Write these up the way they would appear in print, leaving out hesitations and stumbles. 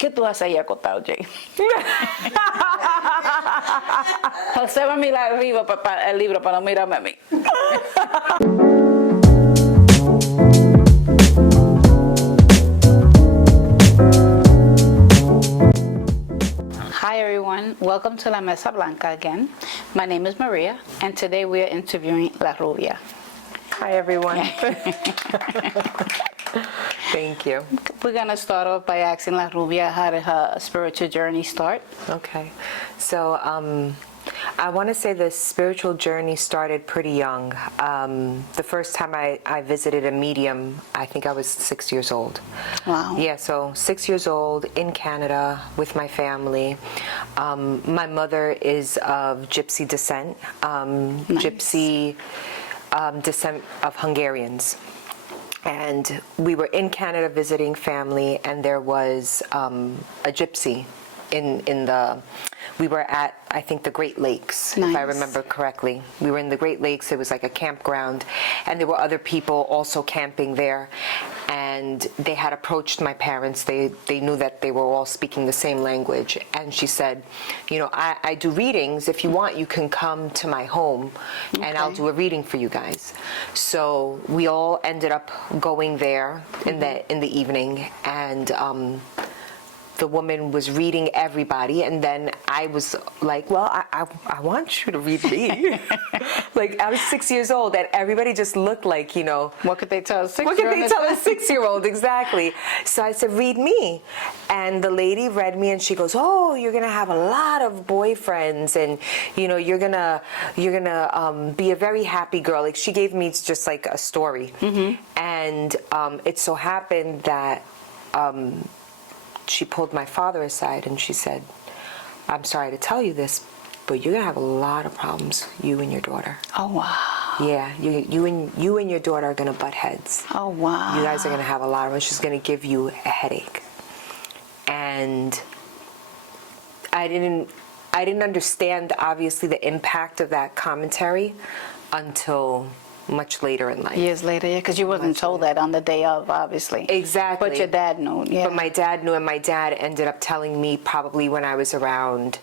¿Qué tú haces ahí acostado, Jay? José va a mirar arriba el libro para no mirarme a mí. Hi everyone, welcome to La Mesa Blanca again. My name is Maria, and today we are interviewing La Rubia. Hi everyone. Thank you. We're going to start off by asking La Rubia how did her spiritual journey start? Okay. So I want to say the spiritual journey started pretty young. The first time I visited a medium, I think I was 6 years old. Wow. Yeah, so 6 years old in Canada with my family. My mother is of Gypsy descent, Nice. Gypsy descent of Hungarians. And we were in Canada visiting family, and there was a gypsy we were at, I think, the Great Lakes, Nice. if I remember correctly. We were in the Great Lakes. It was like a campground, and there were other people also camping there. And they had approached my parents. They knew that they were all speaking the same language. And she said, you know, I do readings. If you want, you can come to my home, and I'll do a reading for you guys. So we all ended up going there in the evening, and the woman was reading everybody, and then I was like, well, I want you to read me. Like, I was 6 years old, and everybody just looked like, you know. What could they tell a 6-year-old? What could they tell a 6-year-old? Exactly. So I said, read me. And the lady read me, and she goes, oh, you're going to have a lot of boyfriends, and, you know, you're going to be a very happy girl. Like, she gave me just like a story. Mm-hmm. And it so happened that she pulled my father aside and she said, I'm sorry to tell you this, but you're going to have a lot of problems, you and your daughter. Oh, wow. Yeah, you and your daughter are going to butt heads. Oh, wow. You guys are going to have a lot of, she's going to give you a headache. And I didn't understand, obviously, the impact of that commentary until much later in life. Years later, yeah, because you wasn't told that on the day of, obviously. Exactly. But your dad knew, yeah. But my dad knew, and my dad ended up telling me probably when I was around,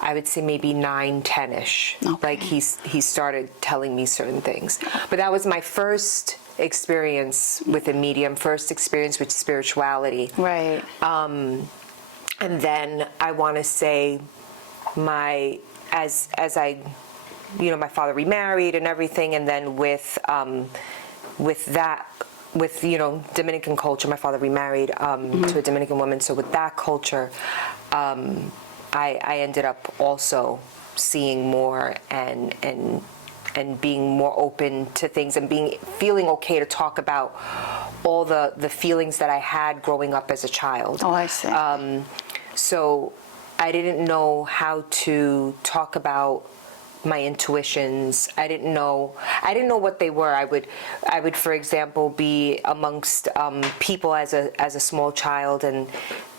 I would say maybe 9, 10-ish. Okay. Like he started telling me certain things. But that was my first experience with a medium, first experience with spirituality. Right. And then I want to say as I, you know, my father remarried and everything, and then with you know, Dominican culture, my father remarried to a Dominican woman. So with that culture, I ended up also seeing more and being more open to things, and feeling okay to talk about all the feelings that I had growing up as a child. Oh, I see. So I didn't know how to talk about my intuitions. I didn't know what they were. I would, for example, be amongst people as a small child, and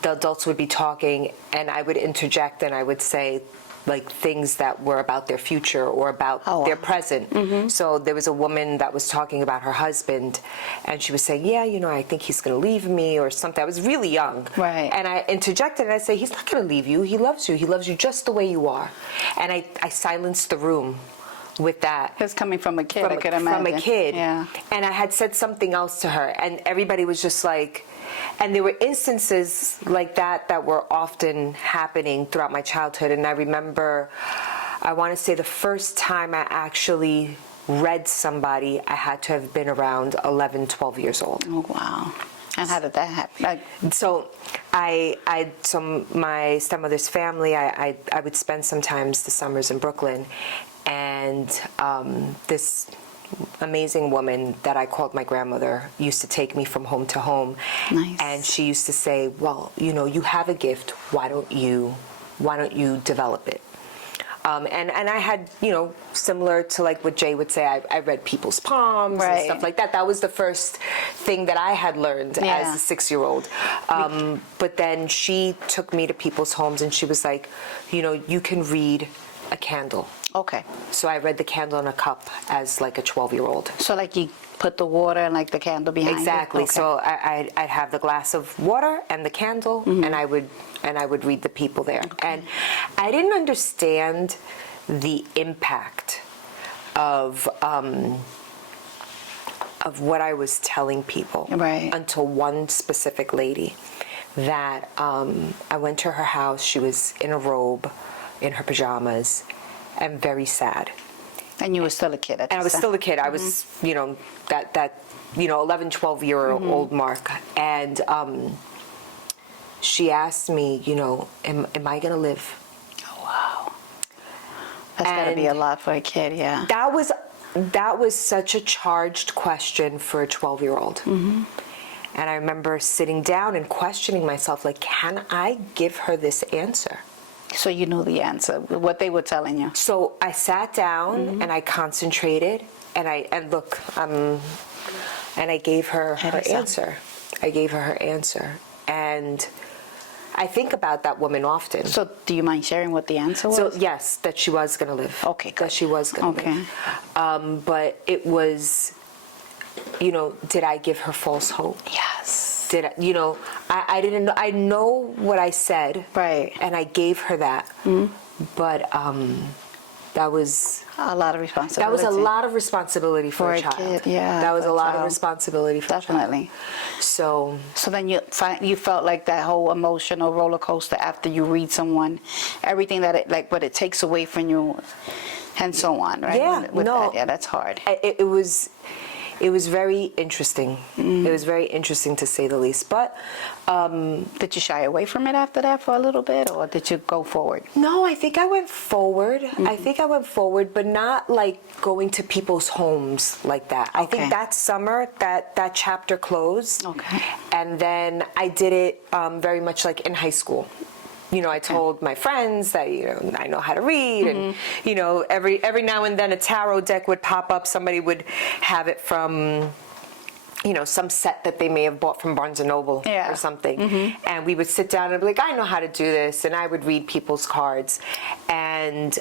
the adults would be talking, and I would interject, and I would say like things that were about their future or about their present. Mm-hmm. So there was a woman that was talking about her husband, and she was saying, yeah, you know, I think he's going to leave me or something. I was really young. Right. And I interjected, and I said, he's not going to leave you. He loves you. He loves you just the way you are. And I silenced the room with that. It's coming from a kid, I could imagine. From a kid. Yeah. And I had said something else to her, and everybody was just like, and there were instances like that were often happening throughout my childhood. And I remember, I want to say the first time I actually read somebody, I had to have been around 11, 12 years old. Oh, wow. And how did that happen? So my stepmother's family, I would spend sometimes the summers in Brooklyn, and this amazing woman that I called my grandmother used to take me from home to home. Nice. And she used to say, well, you know, you have a gift, why don't you develop it? And I had, you know, similar to like what Jay would say, I read people's palms and stuff like that. That was the first thing that I had learned as a 6-year-old. But then she took me to people's homes, and she was like, you know, you can read a candle. Okay. So I read the candle in a cup as like a 12-year-old. So like you put the water and like the candle behind Exactly. it? Okay. So I'd have the glass of water and the candle, and I would read the people there. Okay. And I didn't understand the impact of what I was telling people Right. until one specific lady that I went to her house. She was in a robe, in her pajamas, and very sad. And you were still a kid at the And I was time? still a kid. I was, that 11, 12-year-old mark. And she asked me, am I going to live? Oh, wow. That's got to be a And lot for a kid, yeah. That was such a charged question for a 12-year-old. And I remember sitting down and questioning myself, like, can I give her this answer? So you knew the answer, what they were telling you. So I sat down and I concentrated and I gave her her answer. I gave her her answer. And I think about that woman often. So do you mind sharing what the answer was? So yes, that she was going to live. Okay, good. That she was going to live. But it was, did I give her false hope? Yes. Did I, I didn't know. I know what I said. Right. And I gave her that. But that was A lot of responsibility. That was a lot of responsibility for a child. kid, yeah. That was for a lot of child. responsibility for Definitely. a child. So So then you felt like that whole emotional roller coaster after you read someone, everything that what it takes away from you, and so on, right? Yeah, With no. that, yeah, that's hard. it was very interesting. It was very interesting to say the least. But Did you shy away from it after that for a little bit, or did you go forward? no, I think I went forward. I think I went forward, but not like going to people's homes like that. I Okay. think that summer that chapter closed. Okay. And then I did it very much like in high school. I told my friends that, I know how to read, and, every now and then a tarot deck would pop up. Somebody would have it from, some set that they may have bought from Barnes & Noble Yeah. or something. And we would sit down and be like, I know how to do this. And I would read people's cards. And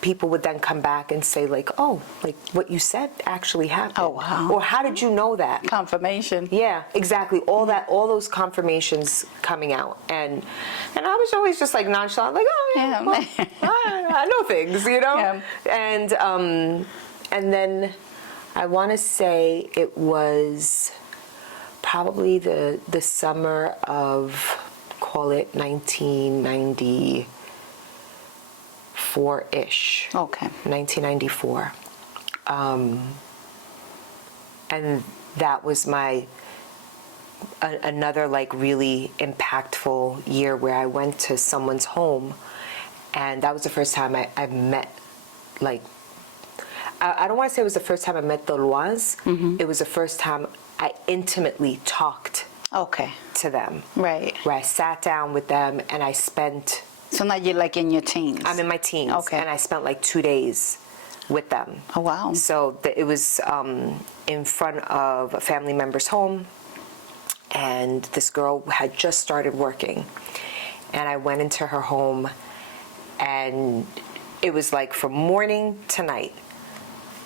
people would then come back and say, like, oh, like what you said actually happened. Oh, wow. Or how did you know that? Confirmation. Yeah, exactly. All those confirmations coming out, and I was always just like nonchalant, like, oh yeah, Yeah. well, I know things, Yeah. And then I want to say it was probably the summer of, call it 1994-ish. Okay. 1994. And that was another like really impactful year where I went to someone's home, and that was the first time I met, like, I don't want to say it was the first time I met the Rubias. It was the first time I intimately talked Okay. to them. Right. Where I sat down with them and I spent, So now you're like in your teens. I'm in my teens, Okay. and I spent like 2 days with them. Oh, wow. So it was in front of a family member's home, and this girl had just started working, and I went into her home, and it was like from morning to night,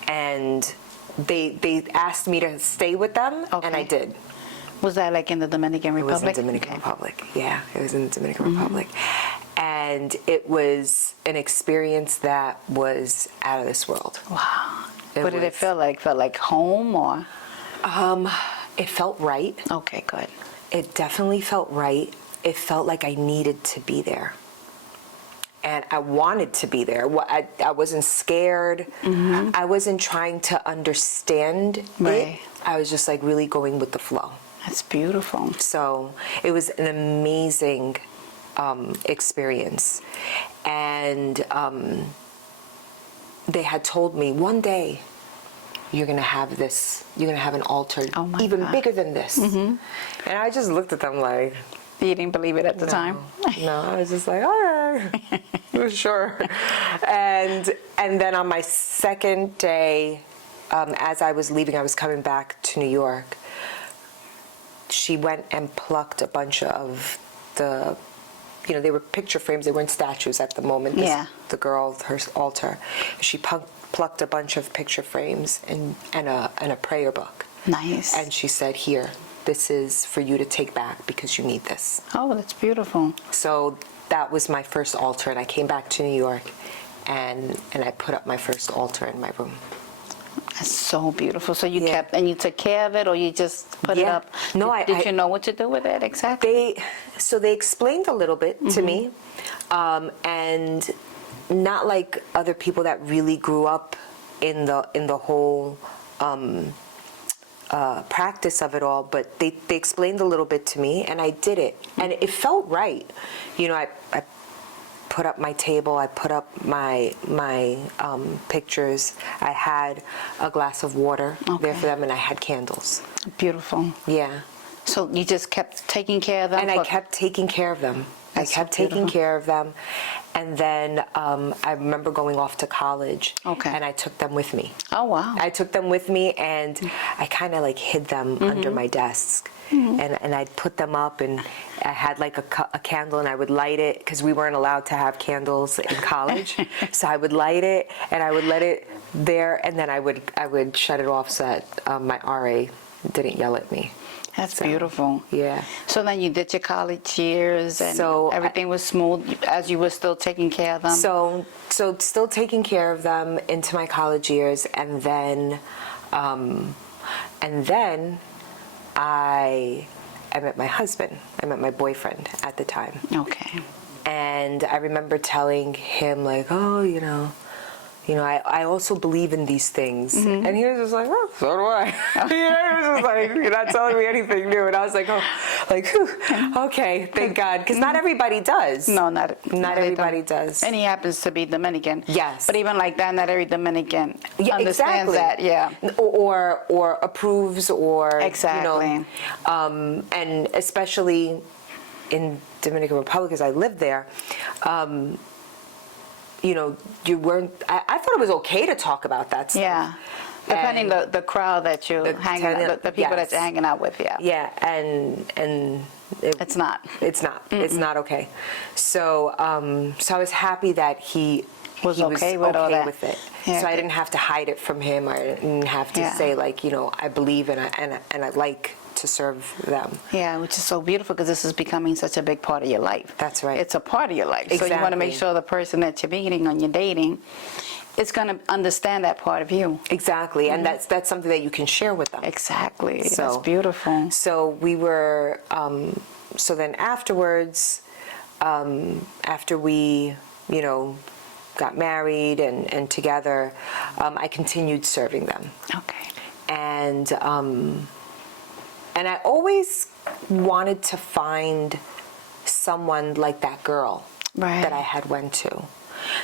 and they asked me to stay with them, and I Okay. did. Was that like in the Dominican It Republic? was in the Dominican Okay. Republic. Yeah, it was in the Dominican Republic. And it was an experience that was out of this world. Wow. It What did it was- feel like? Felt like home, or? It felt right. Okay, good. It definitely felt right. It felt like I needed to be there. And I wanted to be there. I wasn't scared. I wasn't trying to understand Right. it. I was just like really going with the flow. That's beautiful. So it was an amazing experience. And they had told me, one day you're going to have this, you're going to have an altar Oh my even God. bigger than this. And I just looked at them like, You didn't believe it at the time? no, I was just like, all right, sure. And then on my second day, as I was leaving, I was coming back to New York, she went and plucked a bunch of the, they were picture frames. They weren't statues at the moment. Yeah. The girl, her altar, she plucked a bunch of picture frames and a prayer book. Nice. And she said, "Here, this is for you to take back because you need this." Oh, that's beautiful. So that was my first altar, and I came back to New York, and I put up my first altar in my room. That's so beautiful. So you Yeah. kept, and you took care of it, or you just put it Yeah. up? No, Did you know what to do with it exactly? They explained a little bit to me, and not like other people that really grew up in the whole practice of it all, but they explained a little bit to me, and I did it, and it felt right. I put up my table, I put up my pictures, I had a glass of water there for them, and I had candles. Beautiful. Yeah. So you just kept taking care of them? And I kept taking care of them. That's I kept so taking beautiful. care of them. And then I remember going off to college. Okay. And I took them with me. Oh, wow. I took them with me, and I kind of like hid them under my desk. And I'd put them up, and I had like a candle, and I would light it because we weren't allowed to have candles in college. So I would light it, and I would let it there, and then I would shut it off so that my RA didn't yell at me. That's beautiful. Yeah. So then you did your college years, and So everything was smooth as you were still taking care of them? So still taking care of them into my college years, and then I met my husband. I met my boyfriend at the time. Okay. And I remember telling him, like, oh, I also believe in these things. And he was just like, oh, so do I. He was just like, you're not telling me anything new. And I was like, oh, like, whew, okay, thank God. Because not everybody does. No, not everybody does. And he happens to be Dominican. Yes. But even like that, not every Dominican understands exactly. that. Yeah. Or approves, or Exactly. And especially in Dominican Republic, as I lived there, you weren't. I thought it was okay to talk about that stuff. Yeah. Depending the crowd that you're hanging out, the people that yes. you're hanging out with. Yeah. Yeah, and It's not. It's not. It's not okay. So so I was happy that he Was okay with all that. with it. Yeah, so I good. didn't have to hide it from him. I didn't have to Yeah. say, like, I believe and I like to serve them. Yeah, which is so beautiful because this is becoming such a big part of your life. That's right. It's a part of your life. So you want to make Exactly. sure the person that you're meeting or you're dating is going to understand that part of you. Exactly, and that's something that you can share with them. Exactly. So- That's beautiful. So we were. So then afterwards, after we, got married and together, I continued serving them, Okay. and I always wanted to find someone like that girl Right. that I had went to.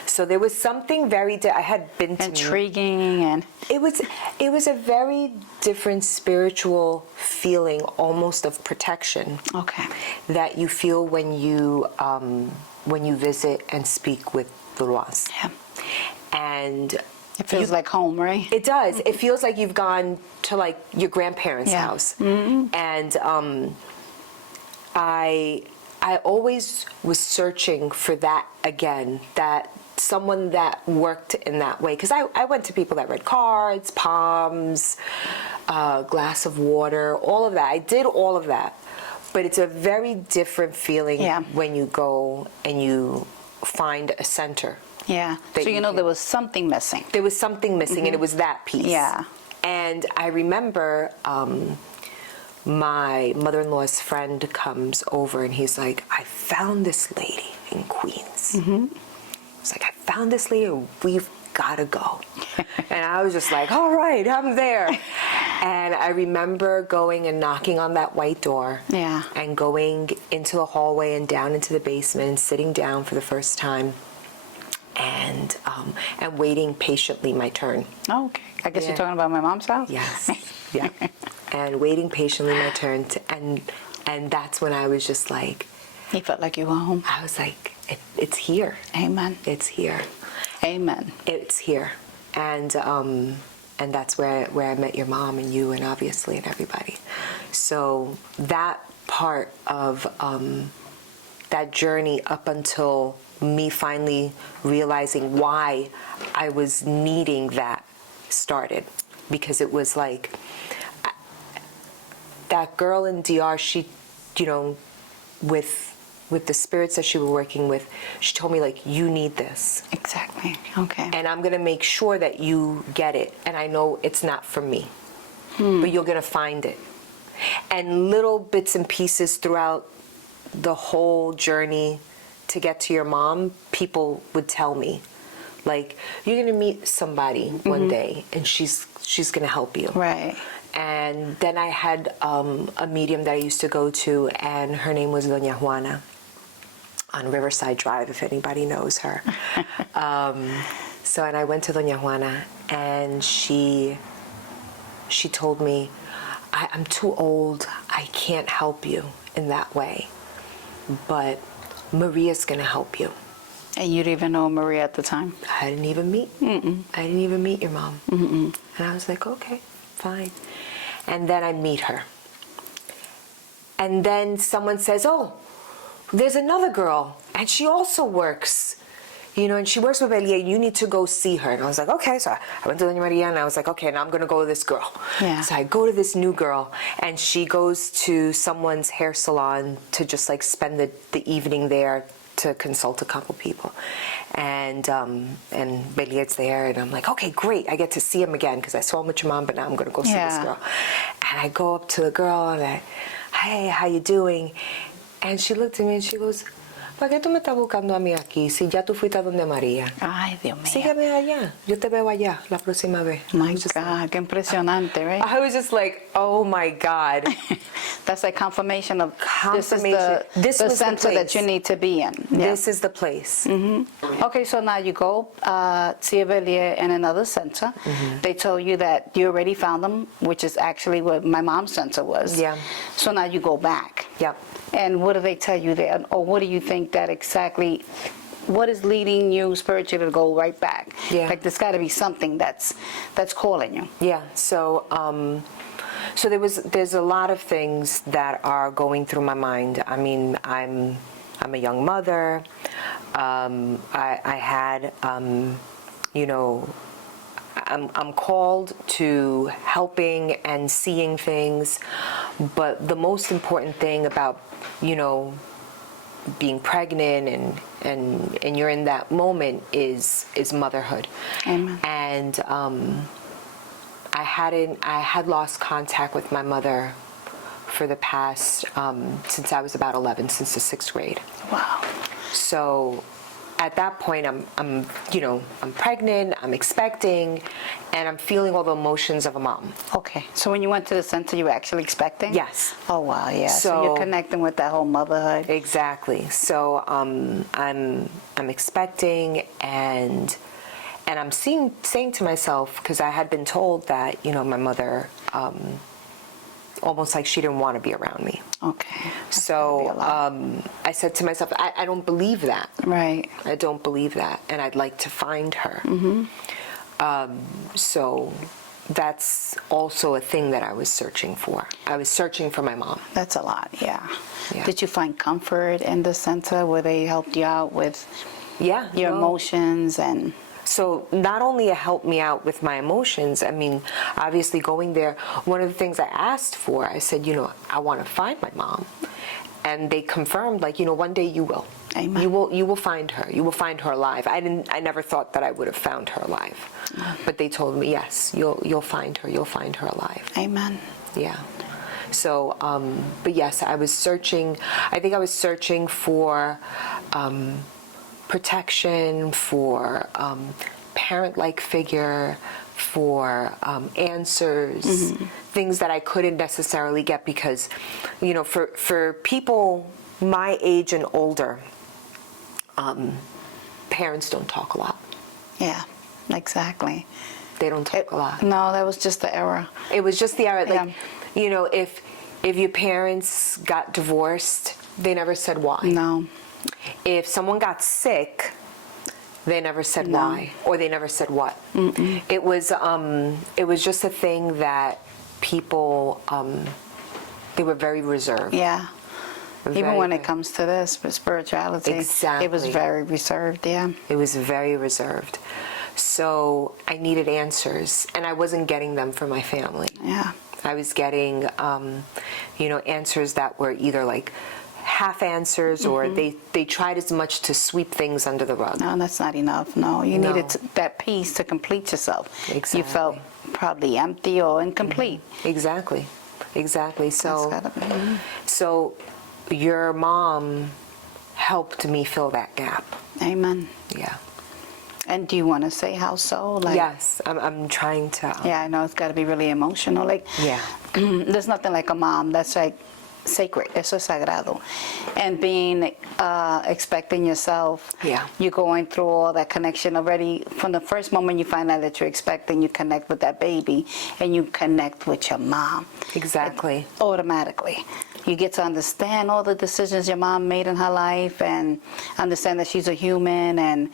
So there was something very. I had been to Intriguing and It was a very different spiritual feeling, almost of protection, okay. that you feel when you visit and speak with the Rubias. Yeah. And It feels like home, right? it does. It feels like you've gone to like your grandparents' Yeah. house. And I always was searching for that again, that someone that worked in that way. Because I went to people that read cards, palms, glass of water, all of that. I did all of that. But it's a very different feeling Yeah. when you go and you find a center. Yeah. that So you there can- was something missing. There was something missing, and it was that piece. Yeah. And I remember my mother-in-law's friend comes over, and he's like, I found this lady in Queens. It's like, I found this lady, and we've got to go. And I was just like, all right, I'm there. And I remember going and knocking on that white door. Yeah. And going into the hallway and down into the basement and sitting down for the first time. And waiting patiently my turn. Oh, okay. I guess Yeah. you're talking about my mom's house? Yes. Yeah. And waiting patiently my turn. And that's when I was just like, You felt like you were home. I was like, it's here. Amen. It's here. Amen. It's here. And that's where I met your mom and you and obviously and everybody. So that part of that journey up until me finally realizing why I was needing that started. Because it was like, that girl in DR, she, you know, with the spirits that she was working with, she told me, like, you need this. Exactly. Okay. And I'm going to make sure that you get it. And I know it's not for me, but you're going to find it. And little bits and pieces throughout the whole journey to get to your mom, people would tell me, like, you're going to meet somebody one day and she's going to help you. Right. And then I had a medium that I used to go to, and her name was Doña Juana on Riverside Drive, if anybody knows her. And I went to Doña Juana, and she told me, I'm too old, I can't help you in that way, but Maria's gonna help you. And you didn't even know Maria at the time? I didn't even meet your mom. And I was like, okay, fine. And then I meet her. And then someone says, oh, there's another girl, and she also works, you know, and she works with Belia, you need to go see her. And I was like, okay. So I went to Doña Maria, and I was like, okay, now I'm going to go to this girl. Yeah. So I go to this new girl, and she goes to someone's hair salon to just, like, spend the evening there to consult a couple people. And Beliet's there, and I'm like, okay, great. I get to see him again, because I saw him with your mom, but now I'm going to go see this girl. And I go up to the girl, and I, hey, how you doing? And she looked at me and she goes, ¿para qué tú me estás buscando a mí aquí si ya tú fuiste a donde María? Ay, Dios mío. Sígueme allá. Yo te veo allá la próxima vez. My God, qué impresionante, right? I was just like, oh my God. That's like confirmation of Confirmation. This is the was the center that place. you need to be in. Yeah. This is the place. Okay, so now you go see a Belia in another center. They told you that you already found them, which is actually what my mom's center was. Yeah. So now you go back. Yep. And what do they tell you there? Or what do you think that exactly, what is leading you spiritually to go right back? Yeah. Like there's got to be something that's calling you. Yeah. So there's a lot of things that are going through my mind. I mean, I'm a young mother. I had, you know, I'm called to helping and seeing things, but the most important thing about, you know, being pregnant and you're in that moment is motherhood. Amen. And I had lost contact with my mother for the past since I was about 11, since the 6th grade. Wow. So at that point, I'm pregnant, I'm expecting, and I'm feeling all the emotions of a mom. Okay, so when you went to the center, you were actually expecting? Yes. Oh wow, yeah. So So- you're connecting with that whole motherhood. Exactly. So I'm expecting, and I'm saying to myself, because I had been told that, you know, my mother almost like she didn't want to be around me. Okay. So I said to myself, I don't believe that. Right. I don't believe that, and I'd like to find her. So that's also a thing that I was searching for. I was searching for my mom. That's a lot, yeah. Yeah. Did you find comfort in the center where they helped you out with Yeah. your no. emotions and... So not only it helped me out with my emotions, I mean, obviously going there, one of the things I asked for, I said, you know, I want to find my mom. And they confirmed, like, you know, one day you will. Amen. You will find her. You will find her alive. I never thought that I would have found her alive. But they told me, yes, you'll find her. You'll find her alive. Amen. Yeah. So, but yes, I was searching. I think I was searching for protection, for parent-like figure, for answers, things that I couldn't necessarily get because, you know, for people my age and older, parents don't talk a lot. Yeah, exactly. They don't talk a lot. No, that was just the era. It was just the era. Like, Yeah. you know, if your parents got divorced, they never said why. No. If someone got sick, they never said No. why, or they never said what. It was just a thing that people they were very reserved. Yeah. Even when very. it comes to this, with spirituality, it was Exactly. very reserved, yeah. It was very reserved. So I needed answers, and I wasn't getting them from my family. Yeah. I was getting, answers that were either like half answers, or they tried as much to sweep things under the rug. No, that's not enough. No, you No. needed that piece to complete yourself. Exactly. You felt probably empty or incomplete. Exactly. So, That's gotta be. so your mom helped me fill that gap. Amen. Yeah. And do you want to say how so? Like, Yes, I'm trying to. yeah, I know it's got to be really emotional. Like, Yeah. there's nothing like a mom that's like sacred. Eso es sagrado. And being expecting yourself. Yeah. You're going through all that connection already. From the first moment you find out that you're expecting, you connect with that baby, and you connect with your mom. Exactly. Automatically. You get to understand all the decisions your mom made in her life, and understand that she's a human, and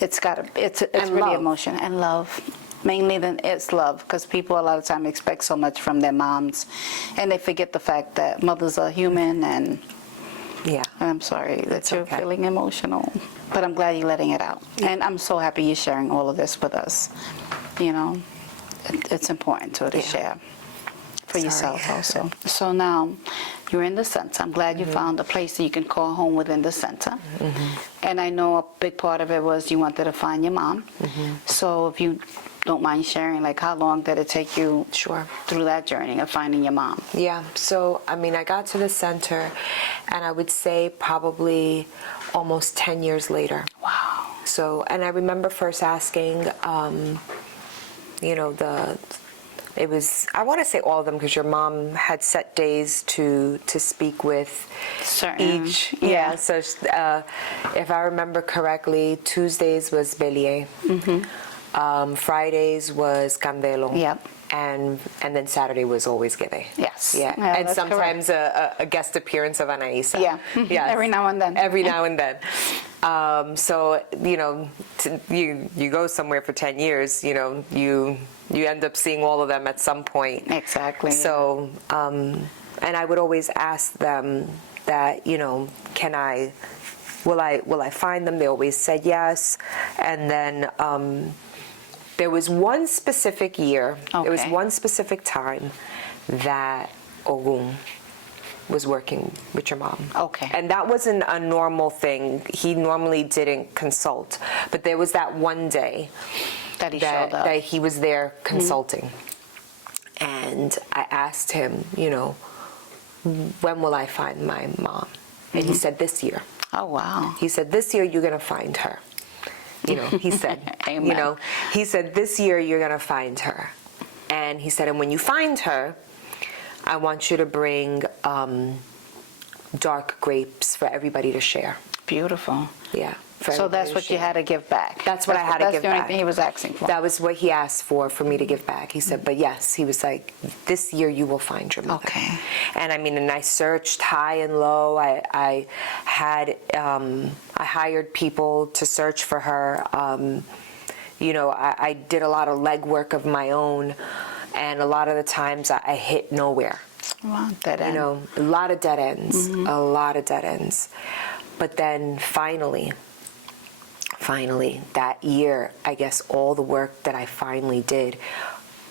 it's And really love. emotional, and love. Mainly then it's love, because people a lot of time expect so much from their moms, and they forget the fact that mothers are human. And Yeah. I'm sorry that you're okay. feeling emotional, but I'm glad you're letting it out. And I'm so happy you're sharing all of this with us. You know, it's important to Yeah. share for Sorry. yourself also. So now you're in the center. I'm glad you found a place that you can call home within the center. And I know a big part of it was you wanted to find your mom. So if you don't mind sharing, like, how long did it take you Sure. through that journey of finding your mom? Yeah. So, I mean, I got to the center, and I would say probably almost 10 years later. Wow. So, and I remember first asking, it was, I want to say all of them, because your mom had set days to speak with Certain. each. Yeah. So if I remember correctly, Tuesdays was Bélier. Fridays was Candelo. Yep. And then Saturday was always Gede. Yes. Yeah. Yeah, And that's sometimes a guest appearance of Anaisa. Yeah. Yes. Every now and then. Every now and then. So, you go somewhere for 10 years, you end up seeing all of them at some point. Exactly. So, and I would always ask them that, will I find them? They always said yes. And then there was one specific year, there was Okay. one specific time that Ogun was working with your mom. Okay. And that wasn't a normal thing. He normally didn't consult. But there was that one day That he showed up. that he was there consulting. And I asked him, when will I find my mom? And he said, this year. Oh, wow. He said, this year you're going to find her. He said, Amen. he said, this year you're going to find her. And he said, and when you find her, I want you to bring dark grapes for everybody to share. Beautiful. Yeah. for So everybody that's to what you share. had to give back. That's what I had to give That's the only back. thing he was asking for. That was what he asked for me to give back. He said, but yes, he was like, this year you will find your mother. Okay. And I mean, and I searched high and low. I hired people to search for her. I did a lot of legwork of my own, and a lot of the times I hit nowhere. Wow, that end. A lot of dead ends, a lot of dead ends. But then finally, that year, I guess all the work that I finally did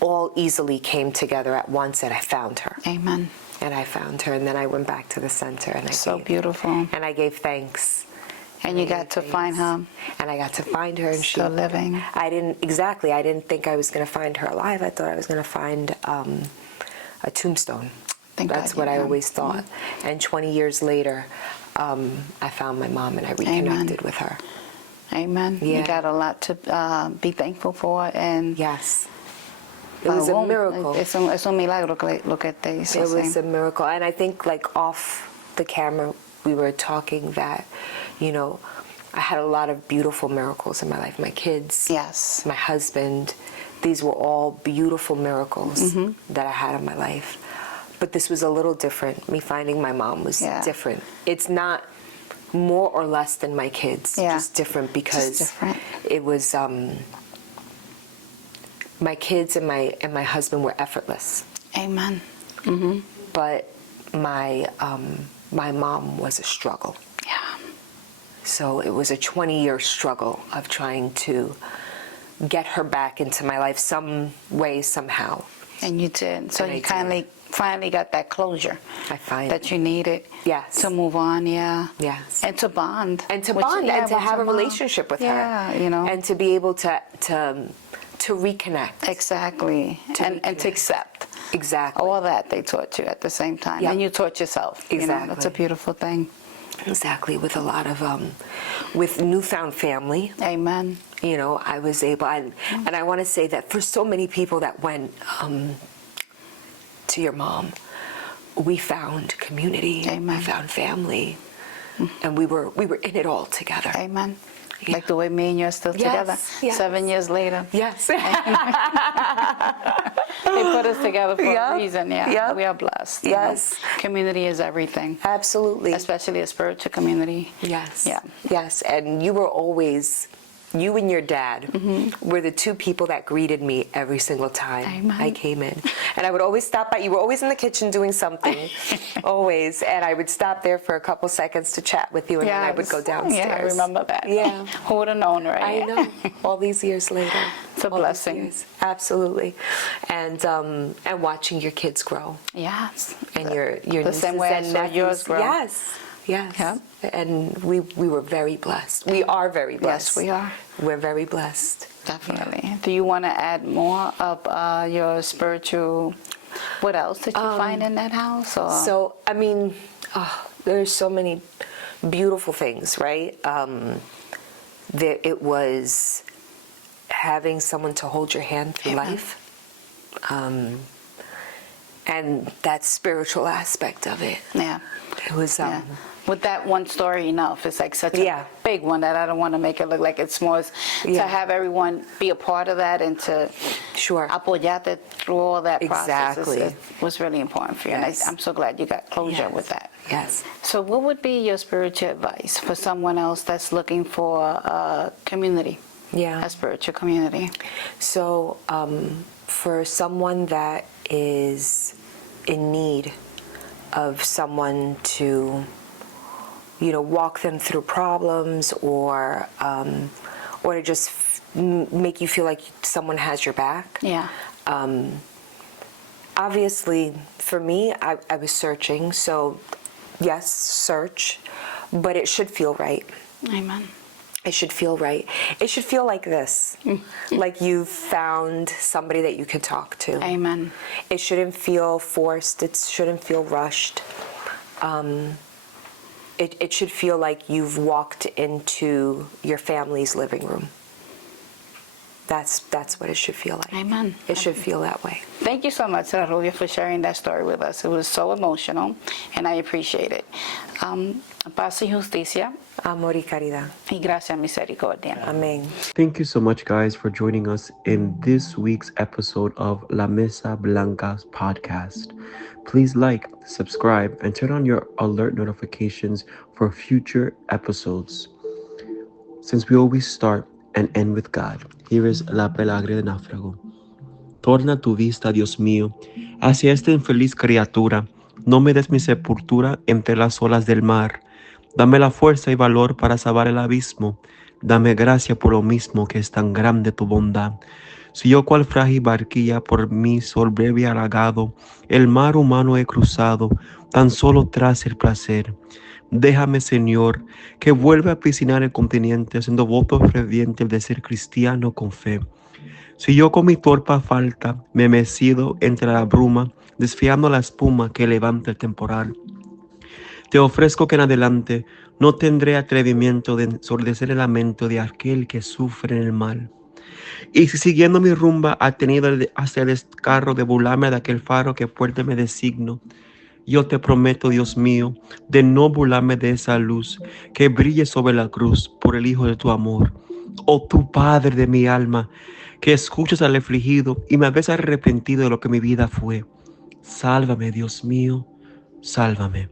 all easily came together at once, and I found her. Amen. And I found her, and then I went back to the center, and So beautiful. and I gave thanks. And you got to find her And I got to find her, and still living. I didn't think I was going to find her alive. I thought I was going to find a tombstone. Thank That's God what you I did. always thought. And 20 years later, I found my mom, and I reconnected with her. Amen. Yeah. You got a lot to be thankful for. And Yes. It was a miracle. Es un milagro lo que te hizo. It was sí. a miracle. And I think, like, off the camera, we were talking that, I had a lot of beautiful miracles in my life. My kids, Yes. my husband, these were all beautiful miracles that I had in my life. But this was a little different. Me finding my mom was Yeah. different. It's not more or less than my kids. Yeah. Just different because different. it was my kids and my husband were effortless. Amen. But my my mom was a struggle. Yeah. So it was a 20-year struggle of trying to get her back into my life some way, somehow. And you did. So And I you did. finally got that closure I find that you needed. Yes. To move on, yeah. Yes. And to bond. And to Which- bond yeah, and to with have a your mom. relationship with her. Yeah, you know. And to be able to reconnect. Exactly. And to accept. Exactly. All that they taught you at the same time. Yep. And you taught yourself. You know, that's a Exactly. beautiful thing. Exactly. With a lot of, with newfound family. Amen. You know, I was able, and I want to say that for so many people that went to your mom, we found community, Amen. we found family, and we were in it all together. Amen. Yeah. Like the way me and you are still together. yes. 7 years later. Yes. They put us together for Yep. a reason, yeah. Yep. We are blessed. you know. Yes. Community is everything. Absolutely. Especially a spiritual community. Yes. Yeah. Yes. And you were always, you and your dad were the two people that greeted me every single time Amen. I came in. And I would always stop by. You were always in the kitchen doing something, always. And I would stop there for a couple seconds to chat with you, and then I would go downstairs. Yeah, I remember that. Yeah. Who would have known, right? I know. All these years later. It's a All these blessing. years. Absolutely. And watching your kids grow. Yes. And your The nieces same way I and saw nephews. yours grow. Yes. Yes. Yeah. And we were very blessed. We are very blessed. Yes, we are. We're very blessed. Definitely. Do you want to add more of your spiritual, what else did you find in that house? Or? So, I mean, there's so many beautiful things, right? It was having someone to hold your hand through Amen. life. And that spiritual aspect of it. Yeah. It was, Yeah. With that one story enough, it's like such a Yeah. big one that I don't want to make it look like it's small. It's Yeah. To have everyone be a part of that and to Sure. apoyarte through all that process Exactly. was really important for you. Yes. And I'm so glad you got closure Yes. with that. Yes. So what would be your spiritual advice for someone else that's looking for a community, Yeah. a spiritual community? So, for someone that is in need of someone to, walk them through problems, or to just make you feel like someone has your back. Yeah. Obviously, for me, I was searching. So, yes, search, but it should feel right. Amen. It should feel right. It should feel like this, like you've found somebody that you can talk to. Amen. It shouldn't feel forced. It shouldn't feel rushed. It should feel like you've walked into your family's living room. That's what it should feel like. Amen. It should feel that way. Thank you so much, Rubia, for sharing that story with us. It was so emotional, and I appreciate it. Paz y justicia, Amor y caridad. y gracia misericordia. Amen. Thank you so much, guys, for joining us in this week's episode of La Mesa Blanca podcast. Please like, subscribe, and turn on your alert notifications for future episodes. Since we always start and end with God, here is La Pelagre de Náufrago. Torna tu vista, Dios mío, hacia esta infeliz criatura. No me des mi sepultura entre las olas del mar. Dame la fuerza y valor para salvar el abismo. Dame gracia por lo mismo que es tan grande tu bondad. Si yo cual frágil barquilla por mi sol breve halagado, el mar humano he cruzado, tan solo tras el placer. Déjame, Señor, que vuelva a piscinar el continente, haciendo voto ferviente de ser cristiano con fe. Si yo con mi torpa falta me he mecido entre la bruma, desfiando la espuma que levanta el temporal, te ofrezco que en adelante no tendré atrevimiento de ensordecer el lamento de aquel que sufre en el mal. Y si siguiendo mi rumba ha tenido hasta el descarro de burlarme de aquel faro que fuerte me designo, yo te prometo, Dios mío, de no burlarme de esa luz que brille sobre la cruz por el Hijo de tu amor. Oh tu Padre de mi alma, que escuchas al afligido y me ves arrepentido de lo que mi vida fue. Sálvame, Dios mío, sálvame.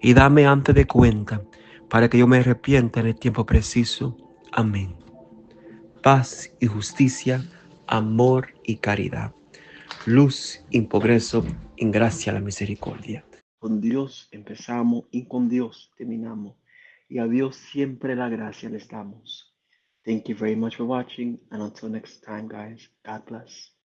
Y dame antes de cuenta, para que yo me arrepienta en el tiempo preciso. Amén. Paz y justicia, amor y caridad. Luz y progreso, en gracia la misericordia. Con Dios empezamos y con Dios terminamos. Y a Dios siempre la gracia les damos. Thank you very much for watching, and until next time, guys, God bless.